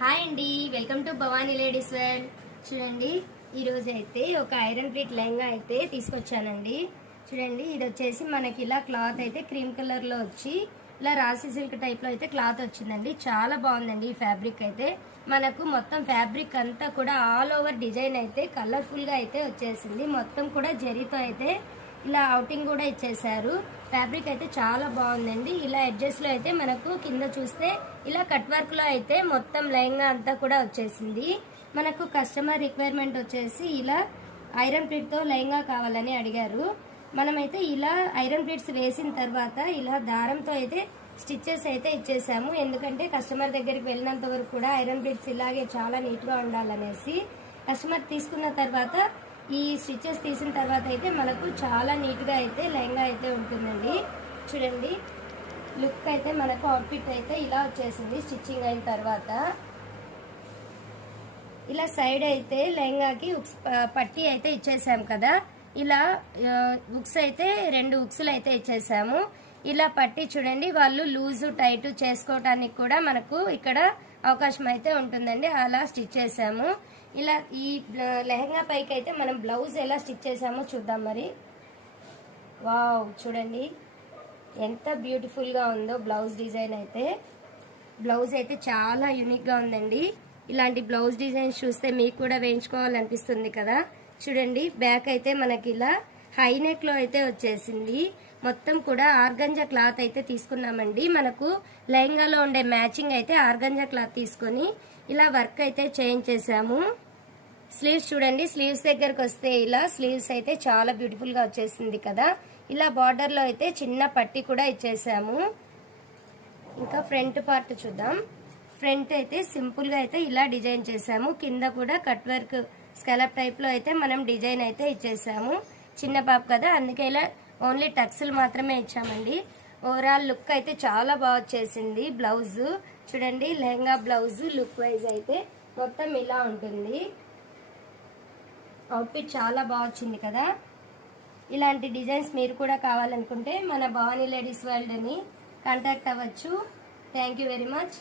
Hi అండి, welcome to Bhavani ladies wear. చూడండి, ఈరోజు అయితే ఒక ఐరన్ ప్లేట్ లెహంగా అయితే తీసుకొచ్చానండి. చూడండి, ఇది వచ్చేసి మనకి ఇలా క్లాత్ అయితే క్రీమ్ కలర్లో వచ్చి ఇలా రాసి సిల్క్ టైప్లో అయితే క్లాత్ వచ్చిందండి. చాలా బాగుందండి ఈ ఫ్యాబ్రిక్ అయితే. మనకు మొత్తం ఫ్యాబ్రిక్ అంతా కూడా ఆల్ ఓవర్ డిజైన్ అయితే కలర్ఫుల్గా అయితే వచ్చేసింది. మొత్తం కూడా జరీతో అయితే ఇలా అవుటింగ్ కూడా ఇచ్చేసారు. ఫ్యాబ్రిక్ అయితే చాలా బాగుందండి. ఇలా ఎడ్జెస్ లో అయితే మనకు కింద చూస్తే ఇలా కట్ వర్క్ లో అయితే మొత్తం లెహంగా అంతా కూడా వచ్చేసింది. మనకు కస్టమర్ రిక్వైర్మెంట్ వచ్చేసి ఇలా ఐరన్ ప్లేట్ తో లెహంగా కావాలని అడిగారు. మనమైతే ఇలా ఐరన్ ప్లేట్స్ వేసిన తర్వాత ఇలా దారంతో అయితే స్టిచ్చెస్ అయితే ఇచ్చేసాము. ఎందుకంటే కస్టమర్ దగ్గరికి వెళ్ళినంత వరకు కూడా ఐరన్ ప్లేట్స్ ఇలాగే చాలా నీట్ గా ఉండాలనేసి కస్టమర్ తీసుకున్న తర్వాత ఈ స్టిచెస్ తీసిన తర్వాత అయితే మనకు చాలా నీట్గా అయితే లెహంగా అయితే ఉంటుందండి. చూడండి, లుక్ అయితే మనకు అవుట్ఫిట్ అయితే ఇలా వచ్చేసింది. స్టిచ్చింగ్ అయిన తర్వాత ఇలా సైడ్ అయితే లెహంగాకి పట్టీ అయితే ఇచ్చేసాము కదా. ఇలా ఉక్స్ అయితే 2 ఉక్స్లు అయితే ఇచ్చేసాము. ఇలా పట్టీ చూడండి, వాళ్ళు లూజు టైట్ చేసుకోవటానికి కూడా మనకు ఇక్కడ అవకాశం అయితే ఉంటుందండి. అలా స్టిచ్ చేసాము. ఇలా ఈ లెహంగా పైకి అయితే మనం బ్లౌజ్ ఎలా స్టిచ్ చేసామో చూద్దాం మరి. వావ్, చూడండి ఎంత బ్యూటిఫుల్గా ఉందో బ్లౌజ్ డిజైన్ అయితే. బ్లౌజ్ అయితే చాలా యూనిక్గా ఉందండి. ఇలాంటి బ్లౌజ్ డిజైన్స్ చూస్తే మీకు కూడా వేయించుకోవాలనిపిస్తుంది కదా. చూడండి, బ్యాక్ అయితే మనకి ఇలా హై నెక్లో అయితే వచ్చేసింది. మొత్తం కూడా ఆర్గంజా క్లాత్ అయితే తీసుకున్నామండి. మనకు లెహంగాలో ఉండే మ్యాచింగ్ అయితే ఆర్గంజా క్లాత్ తీసుకొని ఇలా వర్క్ అయితే చేంజ్ చేసాము. స్లీవ్స్ చూడండి, స్లీవ్స్ దగ్గరకు వస్తే ఇలా స్లీవ్స్ అయితే చాలా బ్యూటిఫుల్ గా వచ్చేసింది కదా. ఇలా బార్డర్ లో అయితే చిన్న పట్టీ కూడా ఇచ్చేసాము. ఇంకా ఫ్రంట్ పార్ట్ చూద్దాం. ఫ్రంట్ అయితే సింపుల్ గా అయితే ఇలా డిజైన్ చేసాము. కింద కూడా కట్ వర్క్ స్కాలప్ టైప్ లో అయితే మనం డిజైన్ అయితే ఇచ్చేసాము. చిన్న పాప కదా, అందుకే ఇలా ఓన్లీ టక్స్లు మాత్రమే ఇచ్చామండి. ఓవరాల్ లుక్ అయితే చాలా బాగా వచ్చేసింది. బ్లౌజ్ చూడండి, లెహంగా బ్లౌజ్ లుక్ వైజ్ అయితే మొత్తం ఇలా ఉంటుంది. అవుట్ఫిట్ చాలా బాగా వచ్చింది కదా. ఇలాంటి డిజైన్స్ మీరు కూడా కావాలనుకుంటే మన భవానీ లేడీస్ వరల్డ్ని కాంటాక్ట్ అవ్వచ్చు. Thank you very much.